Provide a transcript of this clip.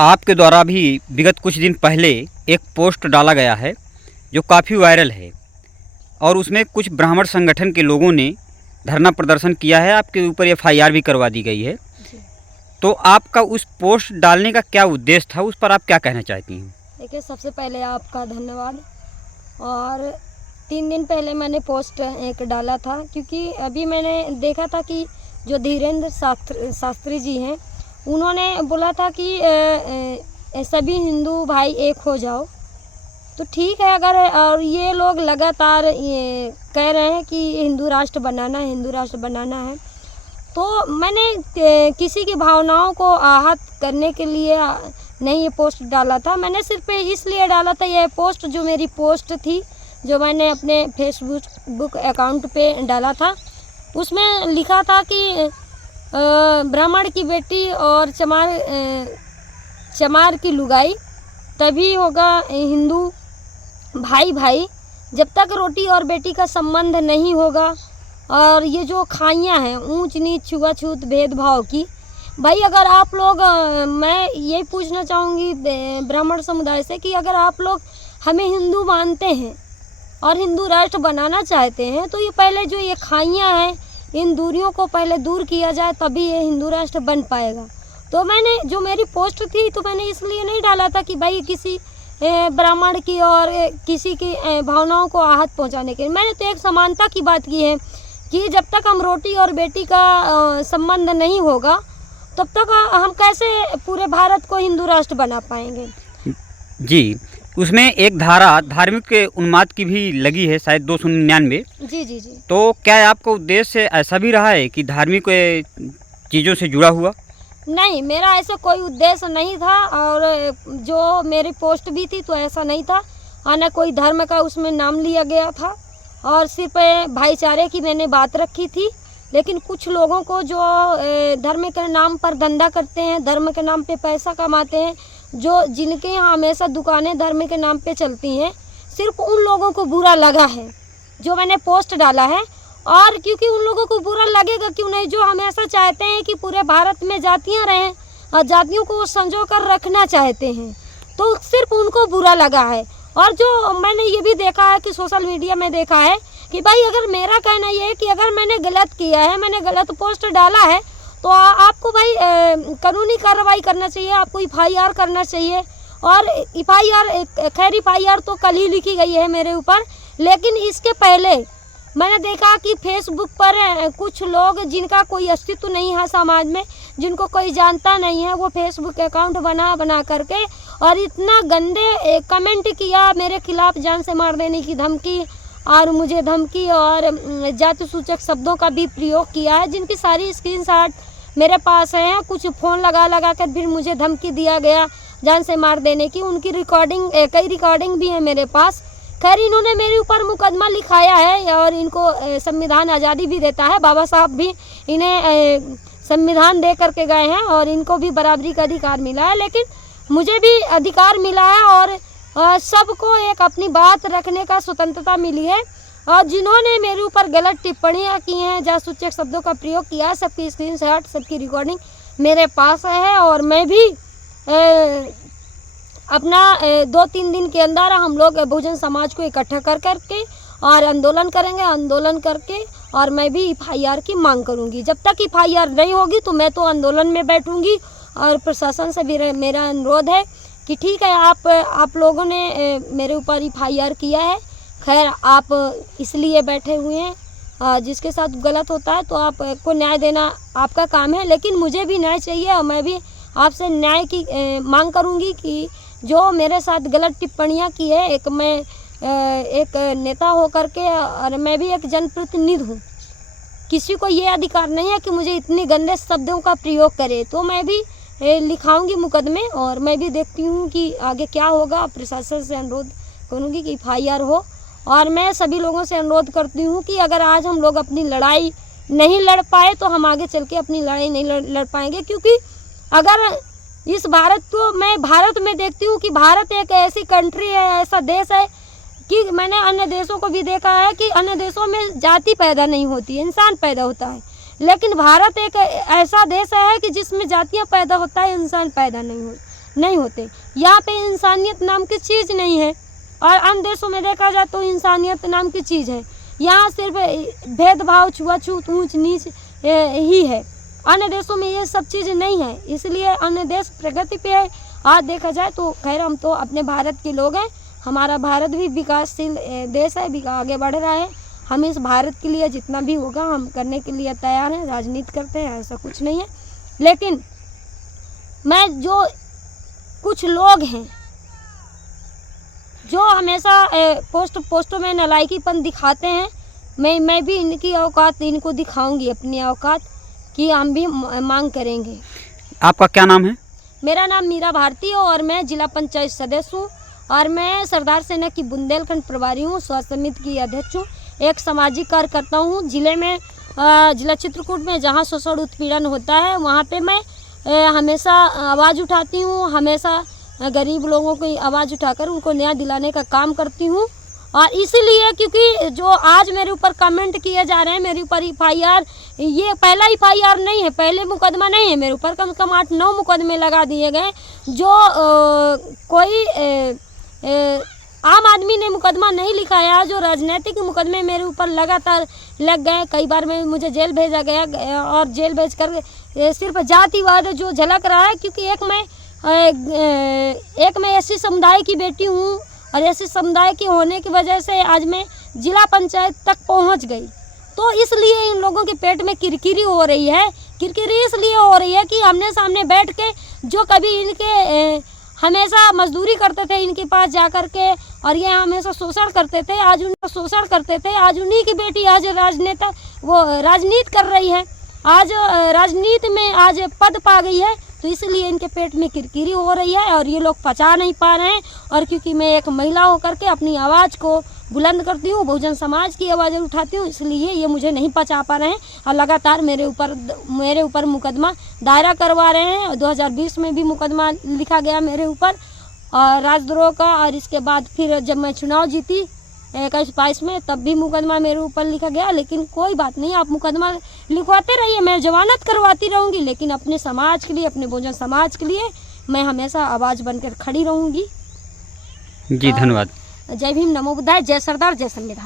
आपके द्वारा भी विगत कुछ दिन पहले एक पोस्ट डाला गया है जो काफ़ी वायरल है और उसमें कुछ ब्राह्मण संगठन के लोगों ने धरना प्रदर्शन किया है, आपके ऊपर एफआईआर भी करवा दी गई है। तो आपका उस पोस्ट डालने का क्या उद्देश्य था, उस पर आप क्या कहना चाहती हैं? देखिए, सबसे पहले आपका धन्यवाद। और 3 दिन पहले मैंने पोस्ट एक डाला था, क्योंकि अभी मैंने देखा था कि जो धीरेन्द्र शास्त्री जी हैं, उन्होंने बोला था कि सभी हिंदू भाई एक हो जाओ। तो ठीक है, अगर और ये लोग लगातार ये कह रहे हैं कि हिंदू राष्ट्र बनाना है, हिंदू राष्ट्र बनाना है, तो मैंने किसी की भावनाओं को आहत करने के लिए नहीं ये पोस्ट डाला था। मैंने सिर्फ इसलिए डाला था, ये पोस्ट जो मेरी पोस्ट थी, जो मैंने अपने फेसबुक अकाउंट पे डाला था, उसमें लिखा था कि ब्राह्मण की बेटी और चमार की लुगाई तभी होगा हिंदू भाई भाई, जब तक रोटी और बेटी का संबंध नहीं होगा। और ये जो खाइयाँ हैं ऊंच नीच छुआछूत भेदभाव की, भाई अगर आप लोग मैं ये पूछना चाहूँगी ब्राह्मण समुदाय से कि अगर आप लोग हमें हिंदू मानते हैं और हिंदू राष्ट्र बनाना चाहते हैं, तो ये पहले जो ये खाइयाँ हैं, इन दूरियों को पहले दूर किया जाए, तभी ये हिंदू राष्ट्र बन पाएगा। तो मैंने जो मेरी पोस्ट थी, तो मैंने इसलिए नहीं डाला था कि भाई किसी ब्राह्मण की और किसी की भावनाओं को आहत पहुंचाने के लिए। मैंने तो एक समानता की बात की है कि जब तक हम रोटी और बेटी का संबंध नहीं होगा, तब तक हम कैसे पूरे भारत को हिंदू राष्ट्र बना पाएंगे। जी, उसमें एक धारा धार्मिक उन्माद की भी लगी है, शायद 299। जी जी जी। तो क्या आपका उद्देश्य ऐसा भी रहा है कि धार्मिक चीज़ों से जुड़ा हुआ? नहीं, मेरा ऐसा कोई उद्देश्य नहीं था, और जो मेरी पोस्ट भी थी तो ऐसा नहीं था, और न कोई धर्म का उसमें नाम लिया गया था, और सिर्फ भाईचारे की मैंने बात रखी थी। लेकिन कुछ लोगों को जो धर्म के नाम पर धंधा करते हैं, धर्म के नाम पे पैसा कमाते हैं, जो जिनके यहाँ हमेशा दुकानें धर्म के नाम पे चलती हैं, सिर्फ उन लोगों को बुरा लगा है जो मैंने पोस्ट डाला है। और क्योंकि उन लोगों को बुरा लगेगा क्यों नहीं, जो हमेशा चाहते हैं कि पूरे भारत में जातियां रहें और जातियों को संजो कर रखना चाहते हैं, तो सिर्फ उनको बुरा लगा है। और जो मैंने ये भी देखा है कि सोशल मीडिया में देखा है कि भाई अगर मेरा कहना ये है कि अगर मैंने गलत किया है, मैंने गलत पोस्ट डाला है, तो आपको भाई कानूनी कार्रवाई करना चाहिए, आपको एफआईआर करना चाहिए। और एफआईआर तो कल ही लिखी गई है मेरे ऊपर। लेकिन इसके पहले मैंने देखा कि फेसबुक पर कुछ लोग जिनका कोई अस्तित्व नहीं है समाज में, जिनको कोई जानता नहीं है, वो फेसबुक अकाउंट बना करके और इतना गंदे कमेंट किया मेरे खिलाफ, जान से मार देने की धमकी, और मुझे धमकी और जाति सूचक शब्दों का भी प्रयोग किया है, जिनकी सारी स्क्रीनशॉट मेरे पास हैं। कुछ फ़ोन लगा कर फिर मुझे धमकी दिया गया जान से मार देने की, उनकी रिकॉर्डिंग कई रिकॉर्डिंग भी है मेरे पास। खैर, इन्होंने मेरे ऊपर मुकदमा लिखाया है और इनको संविधान आज़ादी भी देता है, बाबा साहब भी इन्हें संविधान दे करके गए हैं और इनको भी बराबरी का अधिकार मिला है। लेकिन मुझे भी अधिकार मिला है और सबको एक अपनी बात रखने का स्वतंत्रता मिली है। और जिन्होंने मेरे ऊपर गलत टिप्पणियाँ की हैं, जासूचक शब्दों का प्रयोग किया है, सबकी स्क्रीनशॉट, सबकी रिकॉर्डिंग मेरे पास है। और मैं भी अपना 2-3 दिन के अंदर हम लोग बहुजन समाज को इकट्ठा कर करके और आंदोलन करेंगे। आंदोलन करके और मैं भी एफआईआर की मांग करूंगी। जब तक एफआईआर नहीं होगी तो मैं तो आंदोलन में बैठूंगी। और प्रशासन से भी मेरा अनुरोध है कि ठीक है, आप लोगों ने मेरे ऊपर एफआईआर किया है, खैर आप इसलिए बैठे हुए हैं, जिसके साथ गलत होता है तो आपको न्याय देना आपका काम है। लेकिन मुझे भी न्याय चाहिए और मैं भी आपसे न्याय की मांग करूंगी कि जो मेरे साथ गलत टिप्पणियां की है, मैं एक नेता होकर के और मैं भी एक जनप्रतिनिधि हूँ, किसी को ये अधिकार नहीं है कि मुझे इतने गंदे शब्दों का प्रयोग करे। तो मैं भी लिखाऊंगी मुकदमे और मैं भी देखती हूँ कि आगे क्या होगा। प्रशासन से अनुरोध करूँगी कि एफआईआर हो। और मैं सभी लोगों से अनुरोध करती हूँ कि अगर आज हम लोग अपनी लड़ाई नहीं लड़ पाए तो हम आगे चल के अपनी लड़ाई नहीं लड़ पाएंगे। क्योंकि अगर इस भारत को मैं भारत में देखती हूँ कि भारत एक ऐसी कंट्री है, ऐसा देश है कि मैंने अन्य देशों को भी देखा है कि अन्य देशों में जाति पैदा नहीं होती, इंसान पैदा होता है। लेकिन भारत एक ऐसा देश है कि जिसमें जातियाँ पैदा होता है, इंसान पैदा नहीं नहीं होते। यहाँ पे इंसानियत नाम की चीज़ नहीं है, और अन्य देशों में देखा जाए तो इंसानियत नाम की चीज़ है। यहाँ सिर्फ भेदभाव, छुआछूत, ऊंच नीच ही है। अन्य देशों में ये सब चीज़ नहीं है, इसलिए अन्य देश प्रगति पे है। आज देखा जाए तो खैर हम तो अपने भारत के लोग हैं, हमारा भारत भी विकासशील देश है, आगे बढ़ रहा है। हम इस भारत के लिए जितना भी होगा हम करने के लिए तैयार हैं, राजनीति करते हैं, ऐसा कुछ नहीं है। लेकिन मैं जो कुछ लोग हैं जो हमेशा पोस्टों में नालायकीपन दिखाते हैं, मैं भी इनकी औकात इनको दिखाऊंगी, अपनी औकात कि हम भी मांग करेंगे। आपका क्या नाम है? मेरा नाम मीरा भारती है और मैं जिला पंचायत सदस्य हूँ, और मैं सरदार सेना की बुंदेलखंड प्रभारी हूँ, स्वास्थ्य समिति की अध्यक्ष हूँ, एक सामाजिक कार्यकर्ता हूँ। जिले में जिला चित्रकूट में जहाँ शोषण उत्पीड़न होता है वहाँ पे मैं हमेशा आवाज़ उठाती हूँ, हमेशा गरीब लोगों की आवाज़ उठाकर उनको न्याय दिलाने का काम करती हूँ। और इसीलिए क्योंकि जो आज मेरे ऊपर कमेंट किए जा रहे हैं, मेरे ऊपर एफआईआर, ये पहला एफआईआर नहीं है, पहले मुकदमा नहीं है, मेरे ऊपर कम से कम 8-9 मुकदमे लगा दिए गए। जो कोई आम आदमी ने मुकदमा नहीं लिखाया, जो राजनीतिक मुकदमे मेरे ऊपर लगातार लग गए। कई बार में मुझे जेल भेजा गया, और जेल भेज कर सिर्फ जातिवाद जो झलक रहा है, क्योंकि एक मैं एससी समुदाय की बेटी हूँ, और एससी समुदाय की होने की वजह से आज मैं जिला पंचायत तक पहुँच गई। तो इसलिए इन लोगों के पेट में किरकिरी हो रही है। किरकिरी इसलिए हो रही है कि आमने सामने बैठ के जो कभी इनके हमेशा मजदूरी करते थे इनके पास जा कर के, और ये हमेशा शोषण करते थे, आज उनका शोषण करते थे। आज उन्हीं की बेटी आज राजनेता वो राजनीति कर रही है, आज राजनीति में आज पद पा गई है। तो इसलिए इनके पेट में किरकिरी हो रही है और ये लोग पचा नहीं पा रहे हैं। और क्योंकि मैं एक महिला होकर के अपनी आवाज़ को बुलंद करती हूँ, बहुजन समाज की आवाज़ उठाती हूँ, इसलिए ये मुझे नहीं पचा पा रहे हैं और लगातार मेरे ऊपर मुकदमा दायरा करवा रहे हैं। और 2020 में भी मुकदमा लिखा गया मेरे ऊपर और राजद्रोह का, और इसके बाद फिर जब मैं चुनाव जीती 21-22 में तब भी मुकदमा मेरे ऊपर लिखा गया। लेकिन कोई बात नहीं, आप मुकदमा लिखवाते रहिए, मैं जमानत करवाती रहूँगी, लेकिन अपने समाज के लिए, अपने बहुजन समाज के लिए मैं हमेशा आवाज़ बनकर खड़ी रहूँगी। जी धन्यवाद। जय भीम, नमो बुद्धाय, जय सरदार, जय संविधान।